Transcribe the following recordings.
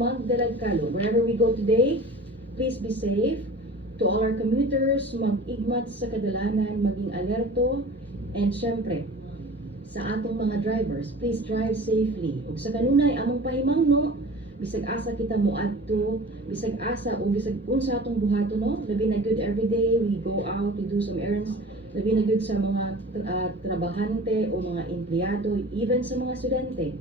magdalagkalo. Wherever we go today, please be safe. To all our commuters, mag-igmat sa kadalanan, maging alerto, and syempre, sa atong mga drivers, please drive safely. Ug sa kanunay, among pahimangno, bisag asa kita moadto, bisag asa o bisag unsa atong buhato, no? Labi na good every day, we go out, we do some errands, labi na good sa mga trabahante o mga empleyado, even sa mga estudyante.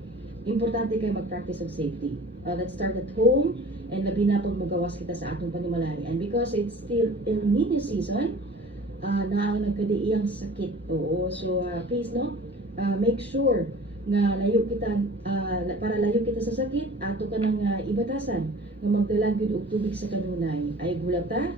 Importante kayo mag-practice of safety. Let's start at home, and labi na pag magawas kita sa atong panimalay. And because it's still El Nino season, na nagkadiiyang sakit. Oo, so please, no, make sure nga layo kita, para layo kita sa sakit, ato ka nang ibatasan nga magdalag gyud og tubig sa kanunay. Ay gulata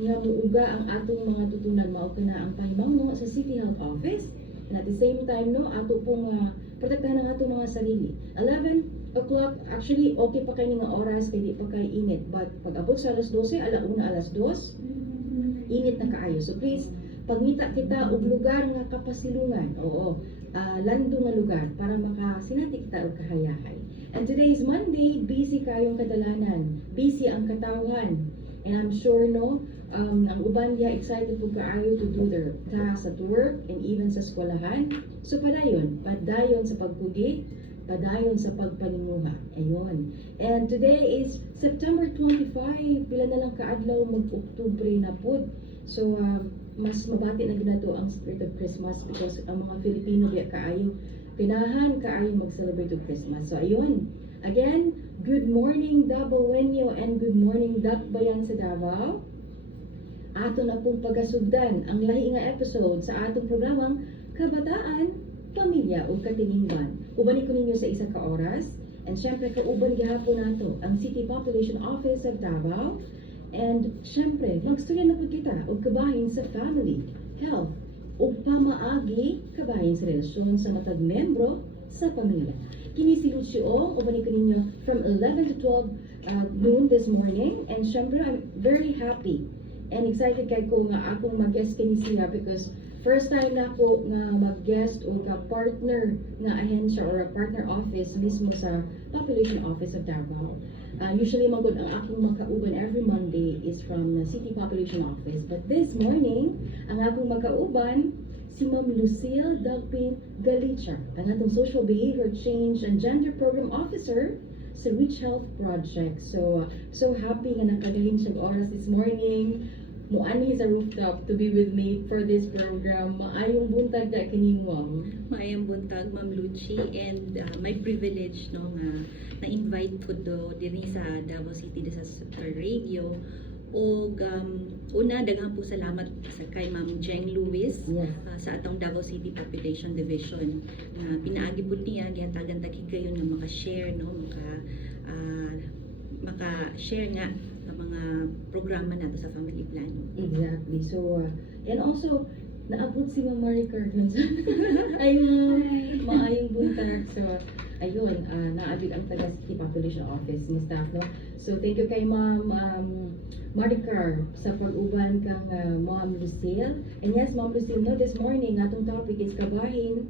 nga muuga ang atong mga tutunan, mao kana ang pahimangno sa City Health Office. And at the same time, no, ato pong protektahan ang atong mga sarili. 11 o'clock, actually okay pa kay nga oras kay di pa kay init, but pag abot sa alas 12, alauna alas 2, init na kaayo. So please, pangita kita og lugar nga kapasilungan. Oo, lando nga lugar para makasinati kita og kahayahay. And today is Monday, busy kayong kadalanan, busy ang katawhan. And I'm sure, no, ang uban diya excited po kaayo to do their tasks at work and even sa eskwelahan. So padayon sa pagpugi, padayon sa pagpaninguha. Ayun. And today is September 25, pila na lang kaadlaw mag-Oktubre na pod. So mas mabati na ginato ang spirit of Christmas because ang mga Filipino diya kaayo pinahan kaayo mag-celebrate of Christmas. So ayun. Again, good morning Davao Wenyo and good morning Dakbayan sa Davao. Ato na pong pagasugdan ang lahi nga episode sa atong programang Kabataan, Pamilya o Katilingban. Ubanin ko ninyo sa isa ka oras. And syempre, kauban gihapon nato ang City Population Office of Davao. And syempre, magstorya na po kita o kabahin sa family, health, o pamaagi kabahin sa relasyon sa matag membro sa pamilya. Kini si Lucio, ubanin ko ninyo from 11 to 12 noon this morning. And syempre, I'm very happy and excited kay ko nga akong mag-guest kini siya because first time na ako nga mag-guest o ka-partner nga ahensya or a partner office mismo sa Population Office of Davao. Usually magod ang akong makauban every Monday is from the City Population Office. But this morning, ang akong makauban si Ma'am Lucille Dagpin Galicia, ang atong Social Behavior Change and Gender Program Officer sa Reach Health Project. So, so happy nga nakagahin siyang oras this morning. Muanhi sa rooftop to be with me for this program. Maayong buntag da kiniwang. Maayong buntag, Ma'am Lucy, and my privilege no nga na-invite ko do diri sa Davao City sa radio. O una, daghang po salamat sa kay Ma'am Jeng Luis sa atong Davao City Population Division. Pinaagi po niya, gihatagan takig kayo nga maka-share, no? Maka-share nga sa mga programa nato sa family planning. Exactly. So, and also, naabot si Ma'am Maricar ayun, maayong buntag. So, ayun, naabot ang taga City Population Office ni staff, no? So, thank you kay Ma'am Maricar sa pag-uban kang Ma'am Lucille. And yes, Ma'am Lucille, no, this morning, atong topic is kabahin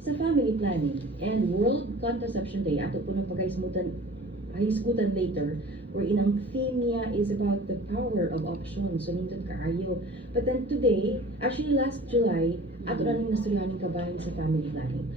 sa family planning and World Contraception Day. Ato po ng pagkahisgutan later, wherein ang theme niya is about the power of options. So, nindot kaayo. But then today, actually last July, ato na ning nasturyahan ng kabahin sa family planning.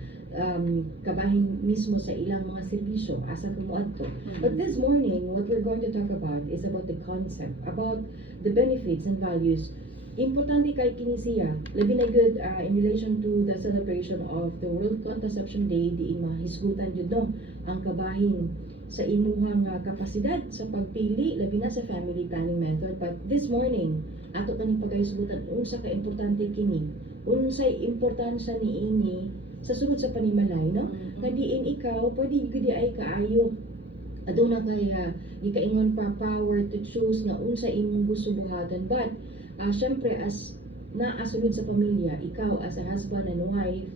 Kabahin mismo sa ilang mga serbisyo, asa kumuadto. But this morning, what we're going to talk about is about the concept, about the benefits and values. Importante kay kini siya, labi na good in relation to the celebration of the World Contraception Day, diin mahisgutan yun no, ang kabahin sa imuhang kapasidad sa pagpili, labi na sa family planning method. But this morning, ato kaning pagaysugutan, unsa ka importante kini, unsay importansya niini sa sunod sa panimalay, no? Kadiin ikaw, pwede gudi ay kaayo. Aduna kay gikaingon pa power to choose nga unsa imong gusto buhaton. But syempre as naasunod sa pamilya, ikaw as a husband and wife,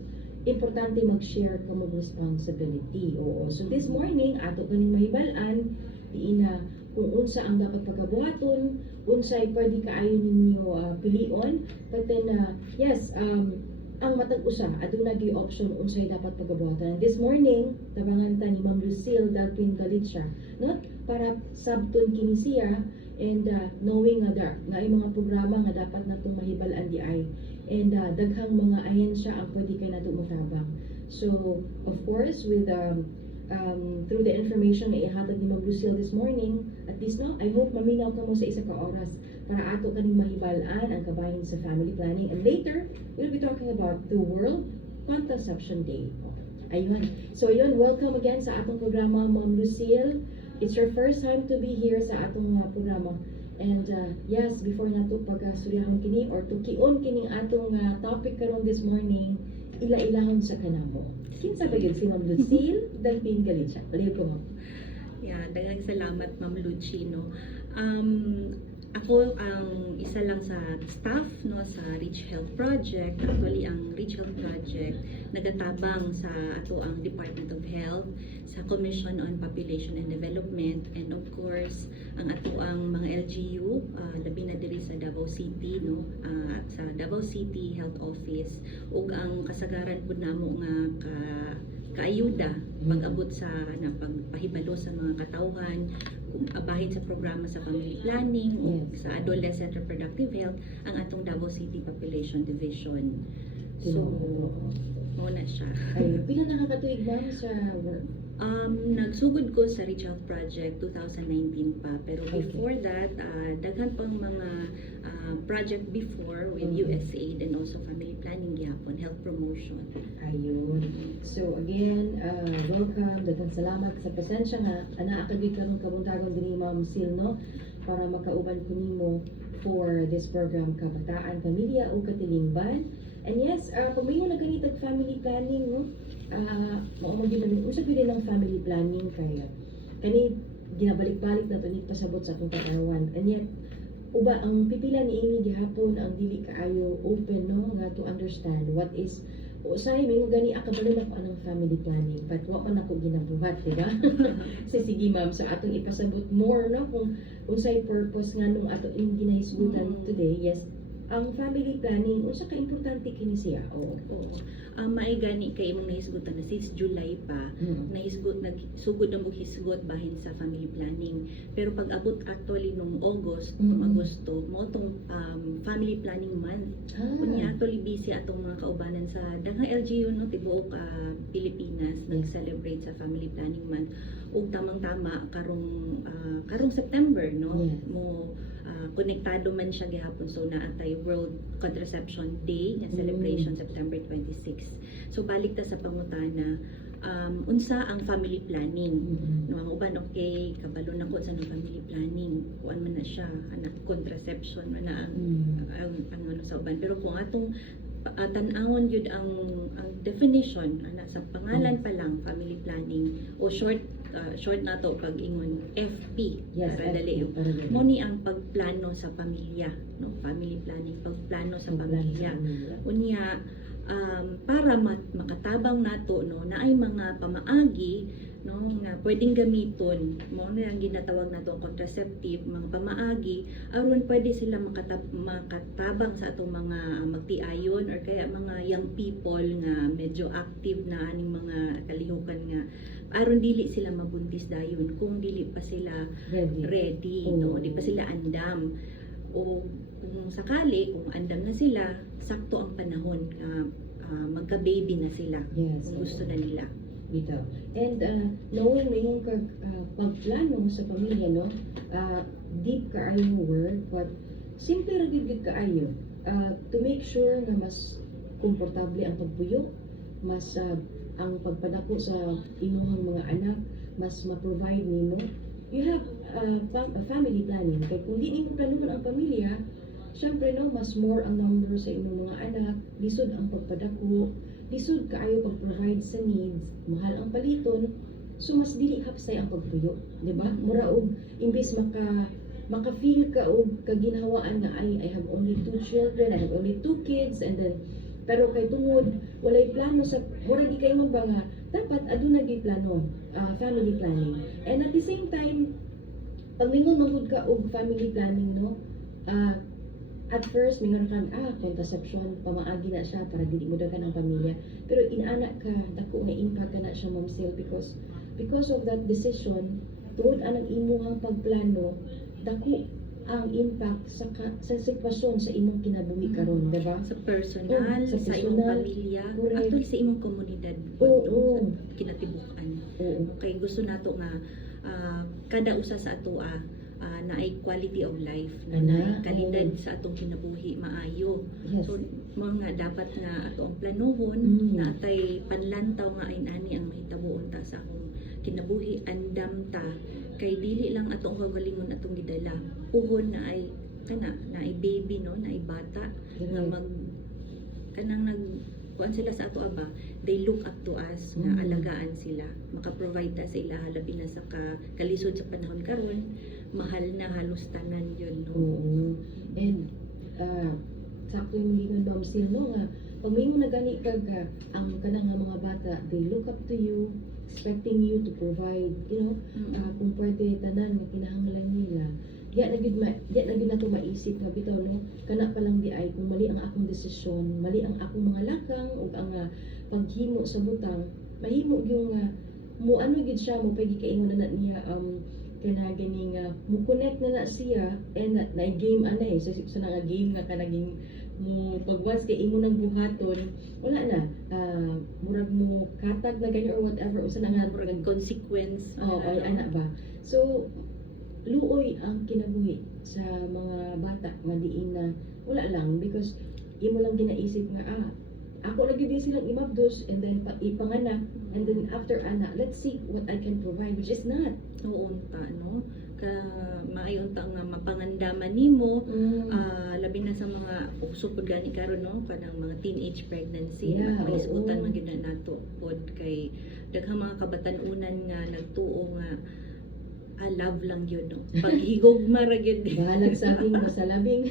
importante mag-share ka mag responsibility. Oo. So this morning, ato kaning mahibalan, diin na kung unsa ang dapat pagkabuhaton, unsay pwede kaayo ninyo pilion. But then, yes, ang matag usa aduna gyud option unsay dapat pagabuhatan. This morning tabangan ta ni Ma'am Lucille Dalpin Galicia, no, para sabton kini siya, and knowing nga ay mga programa nga dapat natong mahibal-an di ay, and daghang mga ahensya ang pwede kay nato motabang. So of course with through the information nga ihatag ni Ma'am Lucille this morning, at least no, I hope maminaw ka mo sa isa ka oras para ato kaning mahibal-an ang kabahin sa family planning. And later, we'll be talking about the World Contraception Day. Ayun. So ayun, welcome again sa atong programa, Ma'am Lucille. It's your first time to be here sa atong programa. And yes, before nato pagasuryahon kini or tukion kining atong topic karon this morning, ila-ilahon sa kanamo. Kinsa ba yun si Ma'am Lucille Dalpin Galicia? Paliw ko mo. Yeah, daghang salamat Ma'am Lucy, no. Ako ang isa lang sa staff no sa Reach Health Project. Actually ang Reach Health Project nagatabang sa ato ang Department of Health, sa Commission on Population and Development, and of course ang ato ang mga LGU, labi na diri sa Davao City, no, at sa Davao City Health Office, ug ang kasagaran pud namo nga kaayuda pag-abot sa pagpahibalo sa mga katawhan, kung abahin sa programa sa family planning o Yes. sa adolescent reproductive health, ang atong Davao City Population Division. So, muna siya. Ay, pila nakakatuig ma'am sa work? Nagsugod ko sa Reach Out Project 2019 pa, pero Okay. before that, daghan pang mga project before with Mhm. USAID and also family planning gyapon, health promotion. Ayun. So again, welcome. Daghang salamat sa presensya nga ana akagid karon kabuntagon dinhi Ma'am Sil, no, para makauban ko nimo for this program Kabataan, Pamilya o Katilingban. And yes, pamingon na ganitag family planning, no. Mao mo gyud namin usab gyud ng family planning kay kani ginabalik-balik na to ni pasabot sa atong katawan. And yet uba ang pipila ni Amy gihapon ang dili kaayo open, no, nga to understand what is usahay may gani akabalo na ko anang family planning, but wa man ako ginabuhat, di ba? So sige ma'am, so atong ipasabot more, no, kung unsay purpose nga nung ato inyong ginahisgutan today. Yes, ang family planning unsa ka importante kini siya? Oo. Oo. Maigani kay imong nahisgutan na since July pa, nagsugod na mo hisgot bahin sa family planning. Pero pag abot actually nung August, Agosto, mo tong family planning month. Kunya actually busy atong mga kaubanan sa daghang LGU, no, tibuok Pilipinas nag-celebrate sa family planning month. Ug tamang-tama karong September, no, Yes. mo konektado man siya gihapon, so naatay World Contraception Day nga celebration September 26. So balik ta sa pangutana, unsa ang family planning? No, ang uban okay, kabalo na ko sa family planning. Kuan man na siya, anak contraception man na ang ano sa uban. Pero kung atong tan-awon yun ang definition ana sa pangalan pa lang family planning o short na to pag ingon FP, Yes, para dali para dali. mo ni ang pagplano sa pamilya, no, family planning, pagplano sa pamilya unya, para makatabang nato, no, na ay mga pamaagi, no, nga pwedeng gamiton mo na ang ginatawag nato contraceptive, mga pamaagi aron pwede sila makatabang sa atong mga magtiayon or kaya mga young people nga medyo active na aning mga kalihukan nga aron dili sila mabuntis dayon kung dili pa sila ready, no, di pa sila andam, o kung sakali kung andam na sila, sakto ang panahon magka-baby na sila, Yes, kung gusto na nila. Dito. And knowing na yung pagplano sa pamilya, no, deep kaayo word, but simple ra gyud kaayo, to make sure nga mas komportable ang pagpuyo, mas ang pagpadako sa imuhang mga anak, mas ma-provide nimo. You have family planning. Kaya kung di nimo planuhan ang pamilya, syempre, no, mas more ang number sa imong mga anak, lisod ang pagpadako, lisod kaayo pag-provide sa needs, mahal ang paliton, so mas dili hapsay ang pagpuyo, di ba? Mura og imbes maka-feel ka og kaginhawaan nga I have only 2 children, I have only 2 kids, and then pero kay tungod walay plano sa mura di kayo ba nga dapat aduna gyud plano, family planning. And at the same time, pag mingon magud ka og family planning, no, at first mingon kan contraception pamaagi na siya para dili mo daghan ang pamilya, pero inaana ka dako nga impact kana siya Ma'am Sil, because of that decision tungod anang imong pagplano dako ang impact sa sitwasyon sa imong kinabuhi karon, di ba? Sa personal, sa sa imong personal, pamilya, correct. actually sa imong komunidad, Oo. sa kinatibukan. Oo. Okay, gusto nato nga kada usa sa atoa na ay quality of life, na Ana, kalidad oo. sa atong kinabuhi maayo. Yes. So mga dapat nga ato ang planuhon na atay panlantaw nga ani ang mahitabuon ta sa akong kinabuhi, andam ta kay dili lang atong kagalingon atong gidala. Puhon na ay baby no, na ay bata nga mag kanang kuan sila sa ato aba, they look up to us nga alagaan sila, maka-provide ta sa ila labi na sa kalisod sa panahon karon, mahal na halos tanan yun no. Oo. And sakto yung gingon Ma'am Sil no nga pag may mo na gani kag ang kanang nga mga bata, they look up to you, expecting you to provide, kung pwede tanan nga kinahanglan nila. Diya na gid nato maisip nga bitaw no, kana pa lang di ay kung mali ang akong desisyon, mali ang akong mga lakang ug ang paghimo sa butang, mahimo gyud nga mo ano gid siya mo pwede kaingon na niya kana gani nga mo connect na siya and na game anay sa nga game nga kanaging mo pagwas kay imo nang buhaton wala na murag mo katag na gani or whatever usa na nga Murag consequence. ay ana ba, so luoy ang kinabuhi sa mga bata nga diin na wala lang because imo lang ginaisip nga ako lagi din silang imabdos and then ipanganak and then after anak let's see what I can provide, which is not. Oo unta no, ka maayon ta nga mapangandaman nimo labi na sa mga usupod gani karon no, kanang mga teenage pregnancy, maisgutan man gyud na nato pod kay daghang mga kabatan-unan nga nagtuo nga love lang yun, no? Paghigugma ra gyud. Bahalag sa ating masalabing.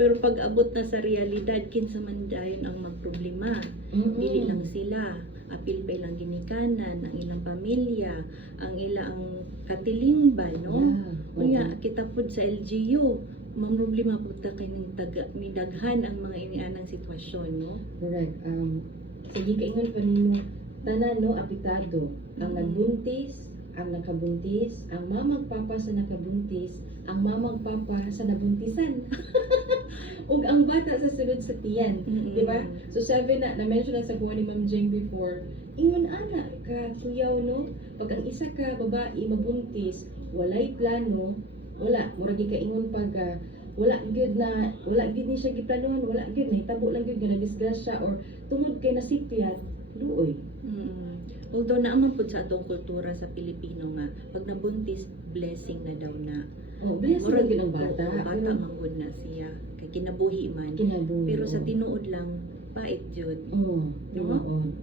Pero pag abot na sa realidad, kinsa man dayon ang magproblema. Dili lang sila, apil pa ilang ginikanan, ang ilang pamilya, ang ilang katilingban, no? Unya kita pud sa LGU, mamroblema pud ta kay ni daghan ang mga inianang sitwasyon, no? Correct. Sige kaingon pa nimo tanan no apektado ang nagbuntis, ang nakabuntis, ang mamang papa sa nakabuntis, ang mamang papa sa nabuntisan. ug ang bata sa sulod sa tiyan, di ba? So 7 na mention na sa kuha ni Ma'am Jeng before, ingon ana ka kuyaw no, pag ang isa ka babae mabuntis, walay plano, wala murag ka ingon pag wala gyud ni siya giplanuhan, wala gyud nahitabo lang gyud nga disgrasya or tungod kay nasipyat, luoy. Although naaman po sa atong kultura sa Pilipino nga, pag nabuntis, blessing na daw na. Blessing na gyud ang bata. Bata manggod na siya. Kay kinabuhi man. Pero sa tinuod lang, pait yun. No?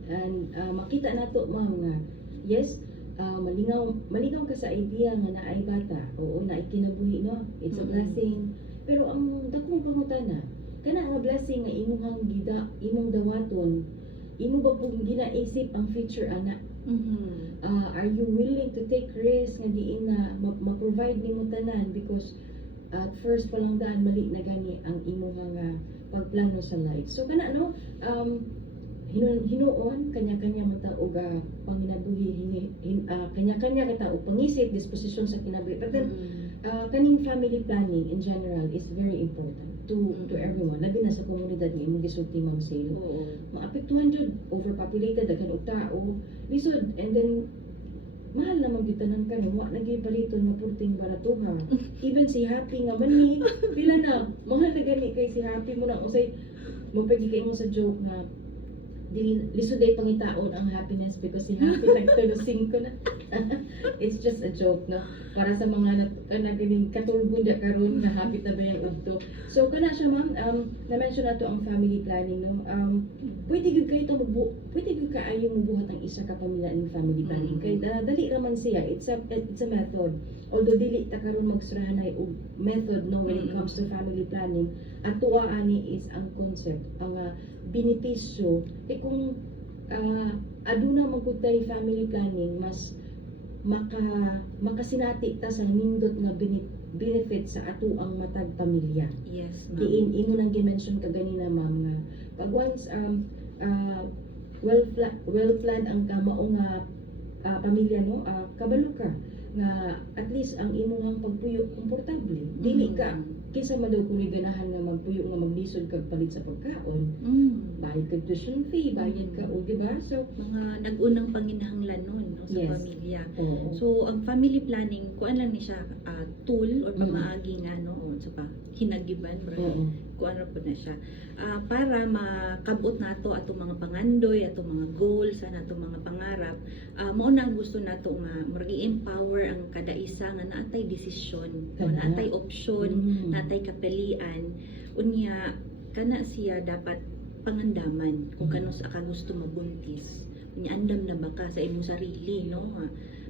And makita nato ma'am nga, yes, malinaw ka sa idea nga naay bata. Oo, naay kinabuhi, no? It's a blessing. Pero ang dakong pangutana, kana nga blessing nga imong dawaton, imo ba pong ginaisip ang future anak? Are you willing to take risk nga diin na ma-provide nimo tanan because at first pa lang daan mali na gani ang imo mga pagplano sa life. So kana no hinuon kanya-kanya man ta og panginabuhi kanya-kanya kita og pangisip disposition sa kinabuhi. But then kaning family planning in general is very important to everyone, labi na sa komunidad nga imong gisulti Ma'am Sil. Maapektuhan jud overpopulated daghan og tao lisod and then mahal na magitanan ka wa na gyud paliton nga purting baratuha. Even si Happy nga mani pila na mahal na gani kay si Happy mo na usay mo pagi kay mo sa joke nga lisod ay pangitaon ang happiness because si Happy nagtulusing ko na. It's just a joke, no? Para sa mga naging katulbunda karon na happy na ba yung udto. So kana siya ma'am, na-mention nato ang family planning, no? Pwede gyud kaayo mo buhat ang isa ka pamilya ning family planning. Kay dali raman siya. It's a method. Although dili ta karon magsurahanay og method no when it comes to family planning, atuwa ani is ang concept, ang benepisyo kay kung aduna magkutay family planning mas makasinati ta sa nindot nga benefit sa ato ang matag pamilya. Yes, ma'am. Diin imo nang gi-mention ka ganina ma'am nga pag once well planned ang kamao nga pamilya no, kabalo ka nga at least ang imong pagpuyo komportable. Dili ka kinsa man daw kung ganahan nga magpuyo nga maglisod kag palit sa pagkaon. Bayad kag tuition fee, bayad ka o di ba? So Mga nag-unang panginahanglan nun no, sa Yes. pamilya. oo. So, ang family planning, kuan lang ni siya tool or Mm. pamaagi nga, no? O, so pa, hinagiban, Oo. kuan ra po na siya. Para makabot nato ato mga pangandoy, ato mga goals, ato mga pangarap, mao na ang gusto nato nga empower ang kada isa nga naatay desisyon, o Kana. naatay opsyon, Mm. naatay kapilian. Unya, kana siya dapat pangandaman kung Mm. kanos ka gusto mabuntis. Unya, andam na ba ka sa imong sarili, no?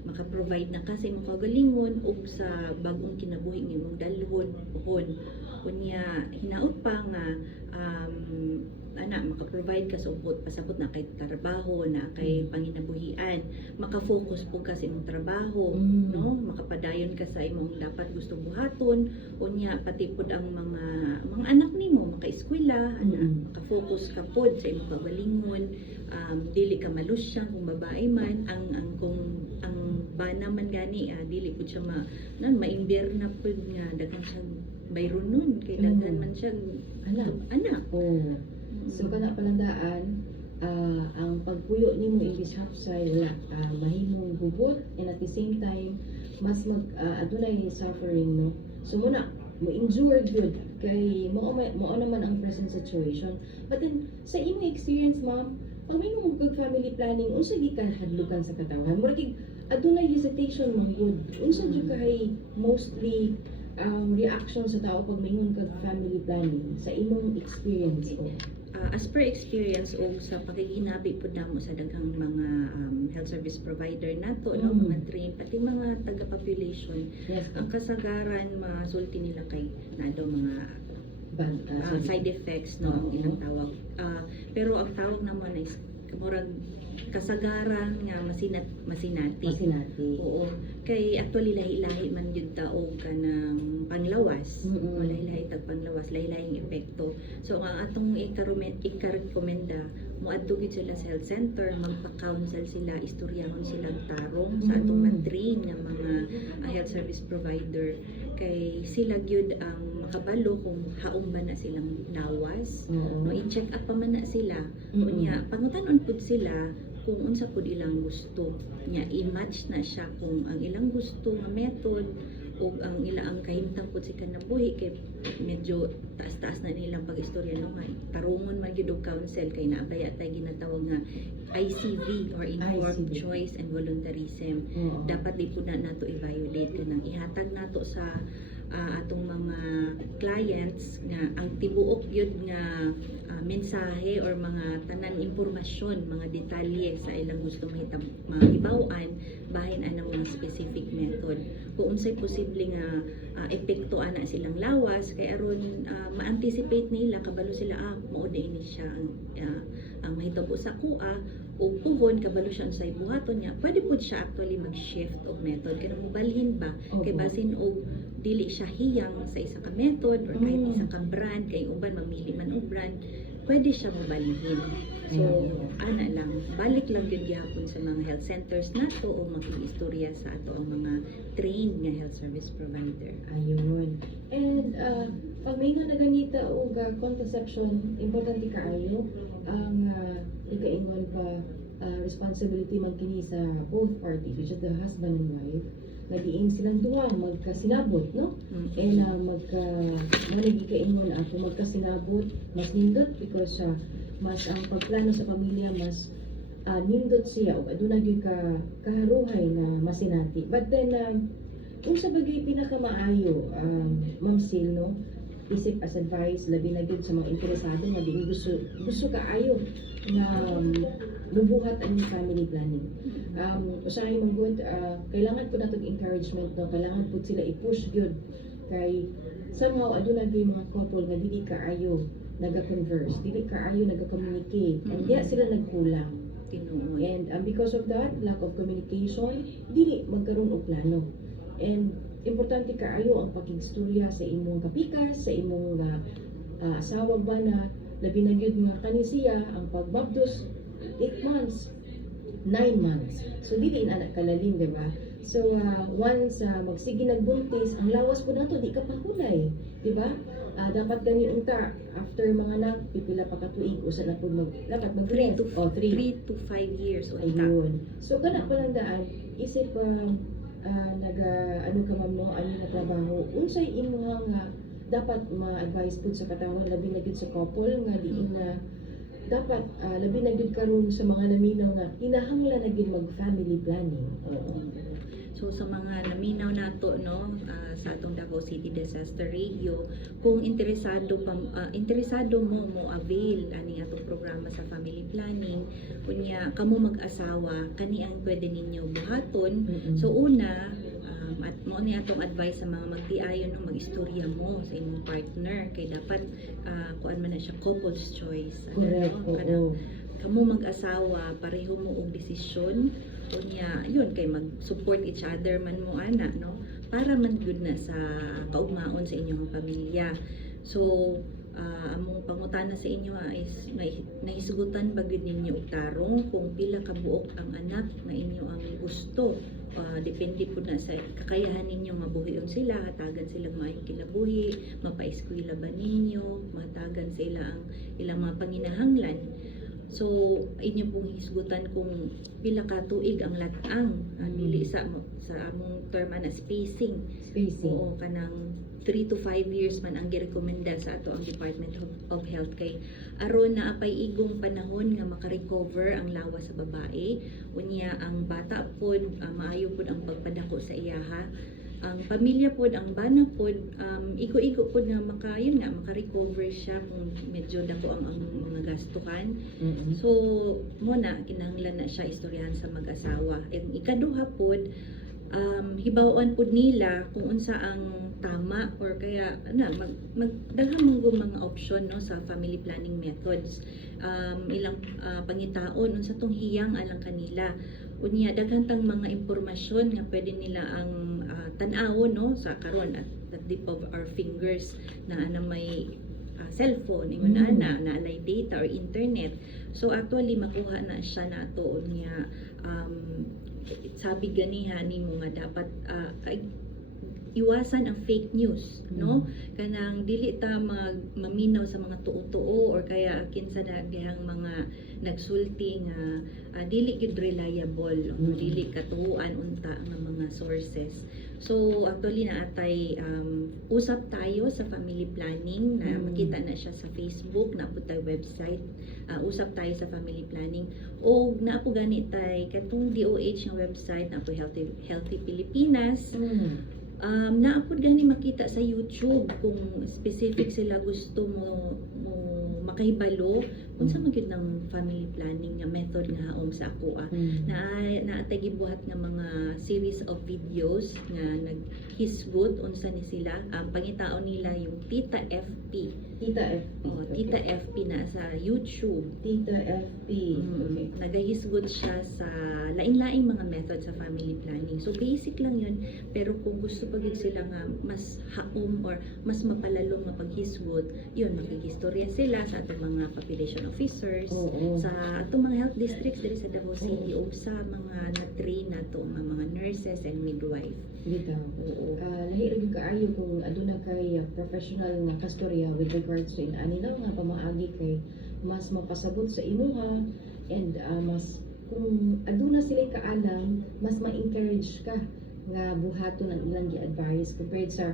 Maka-provide na ka sa imong kagalingon o sa bagong kinabuhi ng imong dalhon, uhon. Unya, hinaot pa nga, maka-provide ka sa ubot, pasabot na kay trabaho, na kay panginabuhian, maka-focus po ka sa imong trabaho, Mm. no? Makapadayon ka sa imong dapat gusto buhaton, unya pati pud ang mga anak nimo maka-eskwela, maka-focus ka pod sa imong kagalingon, dili ka malusyang kung babae man, ang kung ang bana man gani, dili pud siya maimbyer na pud nga daghan siya bayron nun, kay daghan man siya anak. Oo. So kana palandaan ang pagpuyo nimo imbis hapsay wala mahimong hubot and at the same time mas adunay suffering no. So muna mo endure gyud kay mao naman ang present situation. But then sa imong experience ma'am, pag may mo kag family planning unsa gi ka hadlukan sa katawhan? Murag adunay hesitation man gud. Unsa jud kay mostly reaction sa tao pag mingon kag family planning sa imong experience o As per experience o sa pakikinabi po namo sa daghang mga health service provider nato, no, mga train, pati mga taga-population, yes ang kasagaran masulti nila kay na daw mga side effects, no, ang ilang tawag. Pero ang tawag naman is murag kasagaran nga masinati. Oo. Kay actually lahi-lahi man yun taog ka ng panglawas. O lahi-lahi tag panglawas, lahi-lahing epekto. So ang atong ikarekomenda, moadto gid sila sa health center, magpa-counsel sila, istoryahon sila tarong sa atong matrain nga mga health service provider. Kay sila gyud ang makabalo kung haong ba na silang lawas. No, i-check up pa man na sila. Unya, pangutan-on pud sila kung unsa pud ilang gusto nya, i-match na siya kung ang ilang gusto nga method o ang ilang kahimtang pud si kanabuhi kay medyo taas-taas na nilang pag-istorya no nga tarungon man gyud og counsel kay naabay atay ginatawag nga ICV or informed ICV. choice and voluntarism. Dapat di pud na nato i-violate kanang ihatag nato sa atong mga clients nga ang tibuok yun nga mensahe or mga tanan impormasyon, mga detalye sa ilang gusto mahibaw-an bahin anang mga specific method. Kung unsay posible nga epekto ana silang lawas kay aron ma-anticipate nila kabalo sila mao ini siya ang mahitabo sa kuha o pugon kabalo siya unsay buhaton niya, pwede pud siya actually mag-shift og method kay mobalhin ba kay basin og dili siya hiyang sa isa ka method or kahit isa ka brand kay uban mamili man og brand, pwede siya mobalhin. So ana lang, balik lang gyud gihapon sa mga health centers nato o makig-istorya sa ato ang mga trained nga health service provider. Ayun. And pag may nga naganita o contraception, importante kaayo ang ikaingon pa responsibility man kini sa both parties, which is the husband and wife, na diin silang duha magkasinabot, no? And managikaingon ako magkasinabot, mas nindot because mas ang pagplano sa pamilya mas nindot siya o aduna gyud kaharuhay na masinati. But then kung sa bagay pinakamaayo, Ma'am Sil, no? Isip as advice, labi na gyud sa mga interesado nga diin gusto kaayo na lubuhat ang family planning. Usahay mong good, kailangan po natong encouragement, no? Kailangan po sila i-push gyud kay somehow aduna gyud mga couple nga dili kaayo naga-converse, dili kaayo naga-communicate, and diya sila nagkulang. tinuod. And because of that, lack of communication, dili magkaroon og plano. And importante kaayo ang pakigstorya sa imong kapikas, sa imong asawa ba na labi na gyud nga kani siya ang pagbabdos 8 months, 9 months. So dili na kalalim, di ba? So once magsige nagbuntis, ang lawas po nato di ka pahulay, di ba? Dapat gani unta after mga anak pipila pa ka tuig usa na pud dapat mag 3 to 3 5 years unta. ayun. So kana pa lang daan isip ano ka ma'am no ani na trabaho unsay imong dapat ma-advise pud sa katawan labi na gyud sa couple nga diin na dapat labi na gyud karon sa mga naminaw nga kinahanglan na gyud mag family planning. Oo. So sa mga naminaw nato no sa atong Davao City Disaster Radio, kung interesado mo avail ani atong programa sa family planning, kunya kamo mag-asawa kani ang pwede ninyo buhaton. So una at mo ni atong advice sa mga magtiayon no magistorya mo sa imong partner kay dapat kuan man na siya couple's choice. Correct. Oo. Kamo mag-asawa pareho mo og desisyon unya yun kay mag-support each other man mo ana no para man good na sa kaugmaon sa inyong pamilya. So among pangutana sa inyo is may nahisgutan ba gud ninyo og tarong kung pila ka buok ang anak na inyo ang gusto. Depende po na sa kakayahan ninyo mabuhion sila, hatagan silang maayong kinabuhi, mapa-eskwela ba ninyo, matagan sila ang ilang mga panginahanglan. So, inyo pong hisgutan kung pila ka tuig ang latang, dili sa among term na spacing. Oo, kanang 3 to 5 years man ang girekomenda sa ato ang Department of Health kay aron na apay igong panahon nga makarecover ang lawas sa babae. Unya ang bata pod maayo pod ang pagpadako sa iyaha. Ang pamilya pod, ang bana pod, iko-iko pod nga maka-recover siya kung medyo dako ang mga gastuhan. So, mo na, kinahanglan na siya istoryahan sa mag-asawa. Ang ikaduha pod, hibawaan pod nila kung unsa ang tama or kaya magdaghang mga option no sa family planning methods. Ilang pangitaon unsa tong hiyang alang kanila. Unya daghan tang mga impormasyon nga pwede nila ang tan-awon no sa karon at the tip of our fingers na may cellphone ingon na alay data or internet. So actually makuha na siya nato niya sabi ganiha nimo nga dapat iwasan ang fake news no kanang dili ta maminaw sa mga tuo-tuo or kaya kinsa dagihang mga nagsulti nga dili gid reliable dili katuoan unta nga mga sources. So actually naatay usap tayo sa family planning na makita na siya sa Facebook, na po tayo website, usap tayo sa family planning o na po gani tay katong DOH nga website na po Healthy Pilipinas. Naapod gani makita sa YouTube kung specific sila gusto mo makahibalo unsa man gyud ng family planning nga method nga haom sa ako naatay gibuhat nga mga series of videos nga naghisgot unsa ni sila ang pangitaon nila yung Tita FP na sa YouTube. Tita FP. Okay. Nagahisgot siya sa lain-laing mga method sa family planning. So basic lang yun, pero kung gusto pa gid sila nga mas haom or mas mapalalong nga paghisgot, yun makigistorya sila sa atong mga population officers, sa atong mga health districts diri sa Davao City o sa mga na-train nato mga nurses and midwife. Dito. Lahi rin kaayo kung aduna kay professional nga kastorya with regards to ani lang nga pamaagi kay mas mapasabot sa imuha and mas kung aduna sila kaalam mas ma-encourage ka nga buhaton ang ilang gi-advise compared sa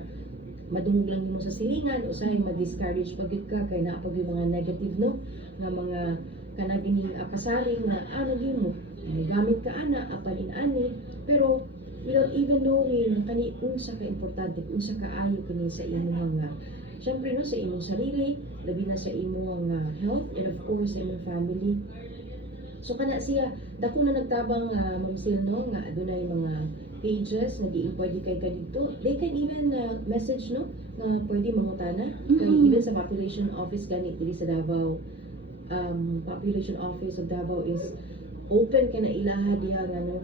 madungog lang mo sa silingan o sa ma-discourage pagid ka kay naa pag yung mga negative no nga mga kanagining pasaring na mo gamit ka ana apanin ani pero without even knowing kani unsa ka importante unsa kaayo kini sa imong mga syempre no sa imong sarili labi na sa imong health and of course sa imong family. So kana siya dako na nagtabang Ma'am Sil no nga adunay mga pages na diin pwede kay kadito. They can even message no nga pwede mangutana kay even sa population office gani diri sa Davao. Population office of Davao is open ka na ilaha diha nga no,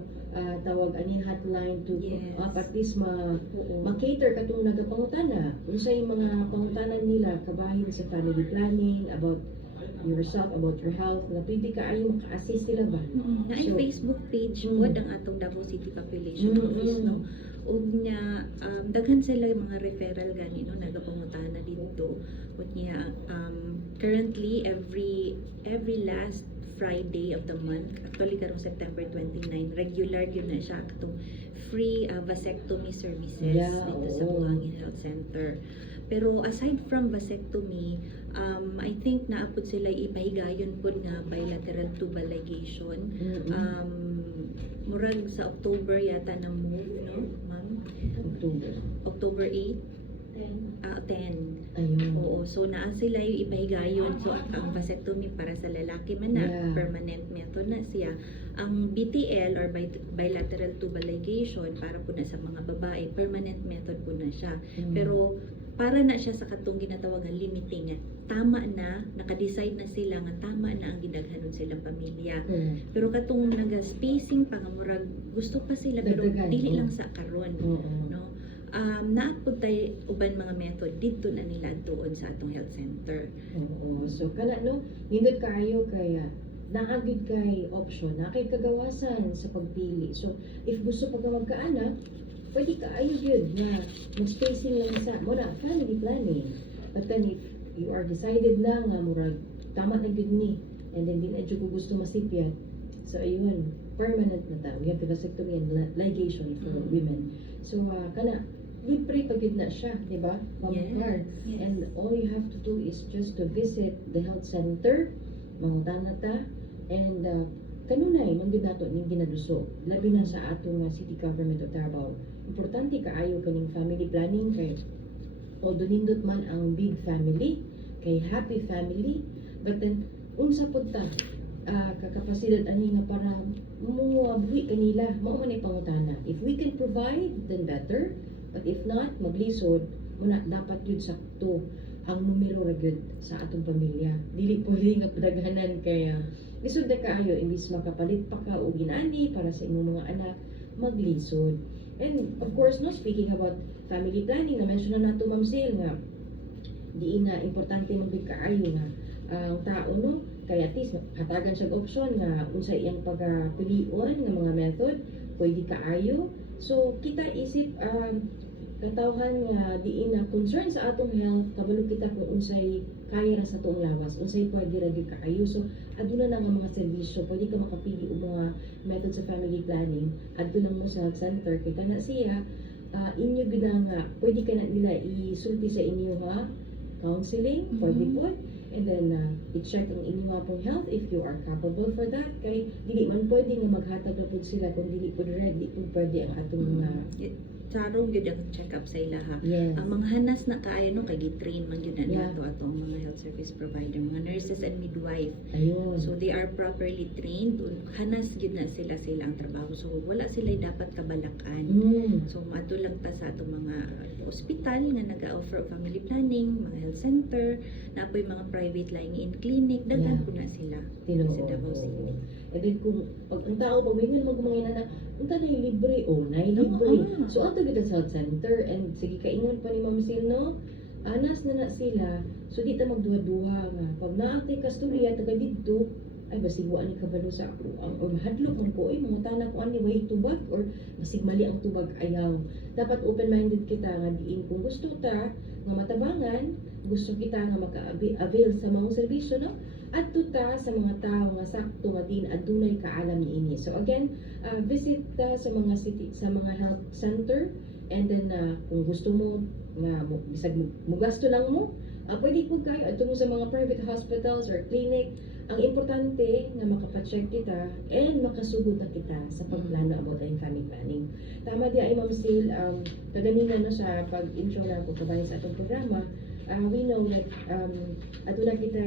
tawag ani hotline to Yes. at least Oo. ma-cater katong nagapangutana unsay mga pangutanan nila kabahin sa family planning about yourself, about your health, na pwede ka ayo maka-assist sila ba. Na ay So, Facebook page mm. po ang atong Davao City Population Mm, Office, mm. no. Og nya daghan sila yung mga referral gani no nagapangutana dito. Og nya currently every last Friday of the month, actually karong September 29, regular yun na siya katong free vasectomy services Yeah, dito sa oo. Buhangin Health Center. Pero aside from vasectomy, I think naapod sila ipahigayon po nga bilateral tubal ligation. Murag sa October yata na move, no, ma'am? October 8, 10. Ayun. Oo, so naa sila yung ipahigayon. So ang vasectomy para sa lalaki man na, Yeah. permanent method na siya. Ang BTL or bilateral tubal ligation para po na sa mga babae, permanent method po na siya. Pero para na siya sa katong ginatawag nga limiting nga tama na, naka-decide na sila nga tama na ang gidaghanon silang pamilya. Pero katong naga-spacing pa nga murag gusto pa sila pero Dagdagan, dili oo. lang sa karon, Oo. no. Naapod tay uban mga method dito na nila tuon sa atong health center. Oo. So kana no, nindot kaayo kaya naagid kay option na kay kagawasan sa pagpili. So if gusto pa ka magkaanak, pwede ka ayo gyud na mag-spacing lang sa mura family planning. But then if you are decided na nga murag tama na gyud ni and then di na jud ko gusto masipyat. So ayun, permanent na ta. We have the vasectomy and ligation for women. So kana libre pag yun na siya, di ba? Mamahar. Yes. And all you have to do is just to visit the health center, mangutana ta, and kanunay, nung ginato, ning ginaduso. Labi na sa atong city government of Davao. Importante kaayo kaning family planning kay although nindot man ang big family, kay happy family, but then, unsa pod ta, kakapasidad ani nga para muabui kanila, mao man ay pangutana. If we can provide, then better. But if not, maglisod, muna dapat yun sakto ang numero ra gyud sa atong pamilya. Dili pwede nga padaghanan kaya lisod na kaayo imbis makapalit pa ka og ginani para sa imong mga anak, maglisod. And of course, no, speaking about family planning, na-mention na nato Ma'am Sil nga diin na importante magbi kaayo nga ang tao no kaya at least hatagan siya option nga unsa iyang pagpilion nga mga method pwede kaayo. So kita isip katawhan nga diin na concern sa atong health kabalo kita kung unsay kaya ra sa tuong lawas unsay pwede ra gyud kaayo. So aduna na nga mga serbisyo pwede ka makapili og mga method sa family planning adto lang mo sa health center kay kana siya inyo gid nga pwede ka na nila isulti sa inyo ha counseling pwede po. And then, i-check ang inyong pong health if you are capable for that. Kay, dili man pwede nga maghatag na po sila kung dili po ready, kung pwede ang atong mga... Sarong gyud ang check-up sa ila ha. Yes. Ang mga hanas na kaayo no kay gi-train man gyud na Yeah. nato ato ang mga health service provider, mga nurses and midwife. Ayun. So they are properly trained. Hanas gyud na sila ang trabaho. So wala sila dapat kabalakan. So maadto lang ta sa atong mga ospital nga naga-offer family planning, mga health center, napoy mga private lying-in clinic, daghan Yeah. po na sila Tinuod. sa Davao City. And then kung pag ang tao pag mingon magmangina na unta na libre o na libre. Oo. So ato gid sa health center and sige kaingon pa ni Ma'am Sil no. Anas na sila. So di ta magduha-duha nga pag naatay kasturya taga didto ay basig wa ni kabalo sa ako or mahadlok man ko ay mangutana ko ani way tubag or basig mali ang tubag ayaw. Dapat open-minded kita nga diin kung gusto ta nga matabangan, gusto kita nga maka-avail sa mga serbisyo no at tuta sa mga tao nga sakto nga din adunay kaalam niini. So again, visit ta sa mga city sa mga health center and then kung gusto mo nga bisag mo gasto lang mo, pwede po kayo adto mo sa mga private hospitals or clinic. Ang importante nga makapacheck kita and makasugod na kita sa pagplano about ang family planning. Tama di ay Ma'am Sil, kaganina no sa pag-intro na ko kabayan sa atong programa, we know that aduna kita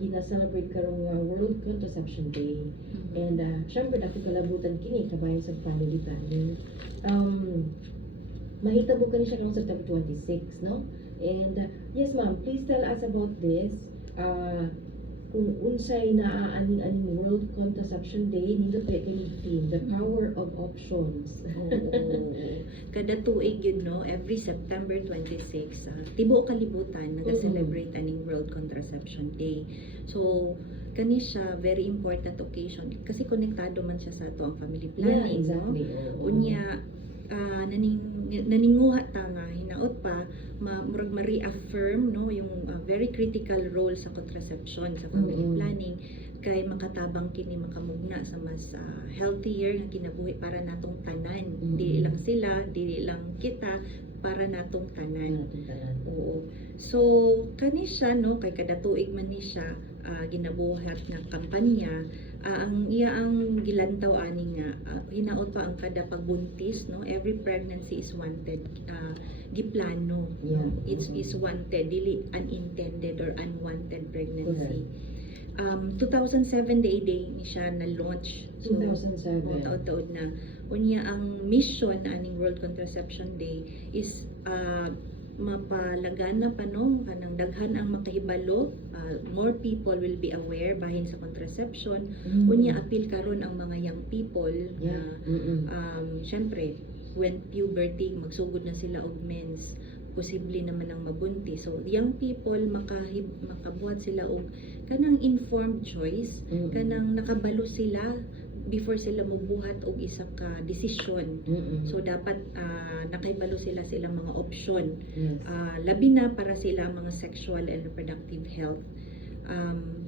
gina-celebrate karong World Contraception Day. And syempre dako kalabutan kini kabayan sa family planning. Mahitabo kani siya karong September 26, no? And yes ma'am, please tell us about this. kung unsay naaaning-aning World Contraception Day, nindot kay theme, the power of options. Oo. Kada tuig yun, no, every September 26, tibuok kalibutan naga-celebrate aning World Contraception Day. So kani siya very important occasion kasi konektado man siya sa ato ang family Yeah, planning, exactly. no. Unya naninguha ta nga hinaot pa murag ma-reaffirm, no, yung very critical role sa contraception sa family planning kay makatabang kini makamugna sa mas healthier nga kinabuhi para natong tanan. Dili lang sila, dili lang kita, para natong tanan. Oo. So kani siya, no, kay kada tuig man ni siya ginabuhat nga kampanya. Ang gilantaw ani nga hinaot pa ang kada pagbuntis, no, every pregnancy is wanted, giplano, no, it's is wanted, dili unintended or unwanted pregnancy. 2007 day ni siya na launch. So 2007. taod-taod na. Unya ang mission aning World Contraception Day is mapalagana pa, no, kanang daghan ang makahibalo, more people will be aware bahin sa contraception. Unya apil karon ang mga young people na syempre when puberty magsugod na sila og mens, posible naman ang mabuntis. So young people makabuhat sila og kanang informed choice, kanang nakabalo sila before sila mobuhat og isa ka desisyon. So dapat nakaibalo sila sa ilang mga option. Labi na para sila mga sexual and reproductive health.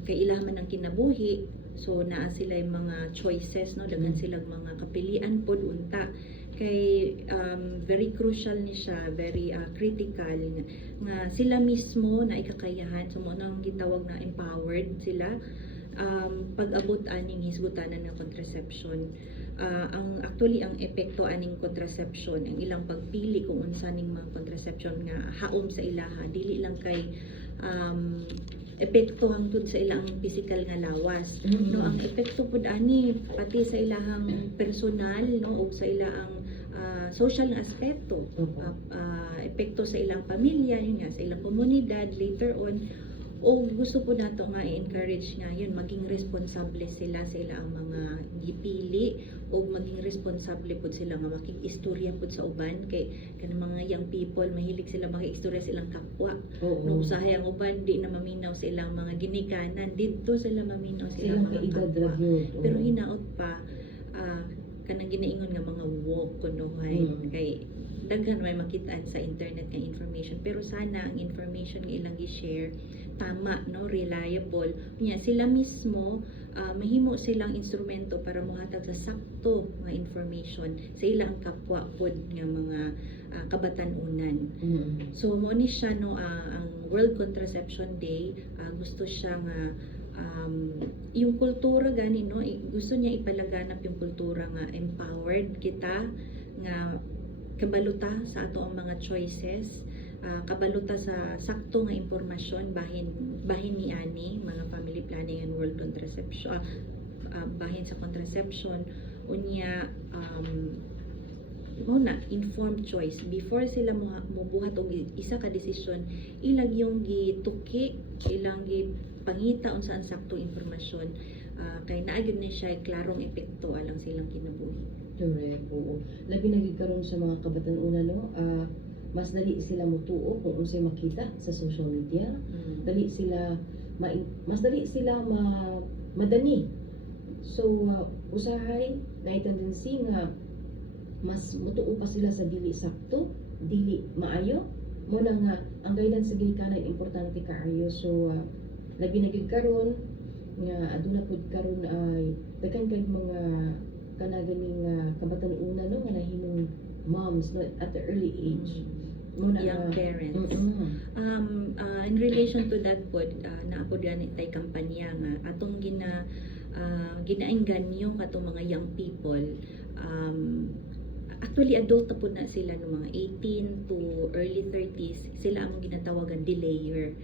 Kay ilang man ang kinabuhi, so naa sila yung mga choices, no, daghan silang mga kapilian pod unta. Kay very crucial ni siya, very critical nga sila mismo na ikakayahan, so mo nang gitawag na empowered sila pag-abot aning hisgutanan nga contraception. Ang epekto aning contraception, ang ilang pagpili kung unsa ning mga contraception nga haom sa ilaha, dili lang kay epekto hangtod sa ilang physical nga lawas, no, ang epekto pud ani pati sa ilahang personal, no, o sa ilang social nga aspeto, epekto sa ilang pamilya, yun nga, sa ilang komunidad later on. O gusto po nato nga i-encourage nga yun, maging responsable sila sa ilang mga gipili, o maging responsable po sila nga makikistorya po sa uban kay kanang mga young people mahilig sila makikistorya sa ilang kapwa. No, usahay ang uban di na maminaw sa ilang mga ginikanan, didto sila maminaw sa ilang mga kapwa. Pero hinaot pa kanang ginaingon nga mga woke kunuhay, kay daghan may makitaan sa internet nga information, pero sana ang information nga ilang i-share tama, no, reliable. Unya sila mismo mahimo silang instrumento para mohatag sa sakto nga information sa ilang kapwa pod nga mga kabatan-unan. So mo ni siya, no, ang World Contraception Day, gusto siya nga yung kultura gani, no, gusto niya ipalaganap yung kultura nga empowered kita, nga kabaluta sa ato ang mga choices, kabaluta sa sakto nga impormasyon bahin ni ani mga family planning and world contraception, bahin sa contraception. Unya informed choice before sila mobuhat og isa ka desisyon, ilang yung gituki, ilang gipangita unsa ang sakto impormasyon, kay naa gyud ni siya klarong epekto alang silang kinabuhi. Correct, oo. Labi na gyud karon sa mga kabatan-una, no, mas dali sila mutuo kung unsay makita sa social media. Mas dali sila madani. So usahay na tendency nga mas mutuo pa sila sa dili sakto, dili maayo. Mo na nga ang guidance sa ginikanan importante kaayo. So labi na gyud karon nga aduna pud karon ay daghan kay mga kanaganing kabatan-una, no, nga nahimong moms, no, at the early age. Young parents. In relation to that pod, naapod ganit tay kampanya nga atong ginaengganyo katong mga young people. Actually adult na po na sila no, mga 18 to early 30s, sila ang ginatawagan delayer.